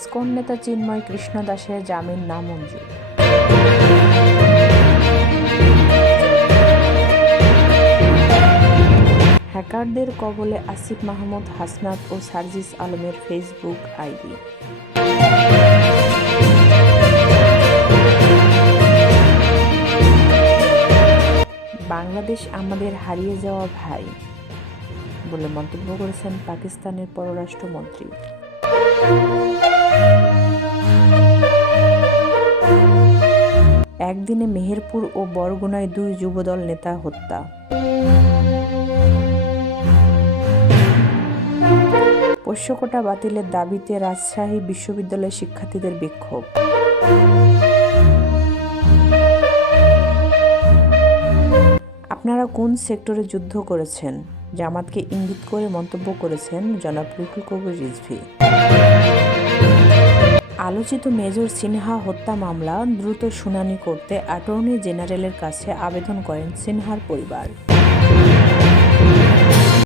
ISKCON নেতা চিন্ময় কৃষ্ণ দাসের জামিন নামঞ্জুর। হ্যাকারদের কবলে আসিফ মাহমুদ, হাসনাত ও সার্জিস আলমের ফেসবুক আইডি। বাংলাদেশ আমাদের হারিয়ে যাওয়া ভাই বলে মন্তব্য করেছেন পাকিস্তানের পররাষ্ট্রমন্ত্রী। একদিনে মেহেরপুর ও বরগুনায় 2 যুবদল নেতা হত্যা। পোষ্যকোটা বাতিলের দাবিতে রাজশাহী বিশ্ববিদ্যালয়ের শিক্ষার্থীদের বিক্ষোভ। আপনারা কোন সেক্টরে যুদ্ধ করেছেন? জামাতকে ইঙ্গিত করে মন্তব্য করেছেন জনাব রুহুল কবির রিজভী। আলোচিত মেজর সিনহা হত্যা মামলা দ্রুত শুনানি করতে অ্যাটর্নি জেনারেলের কাছে আবেদন করেন সিনহার পরিবার।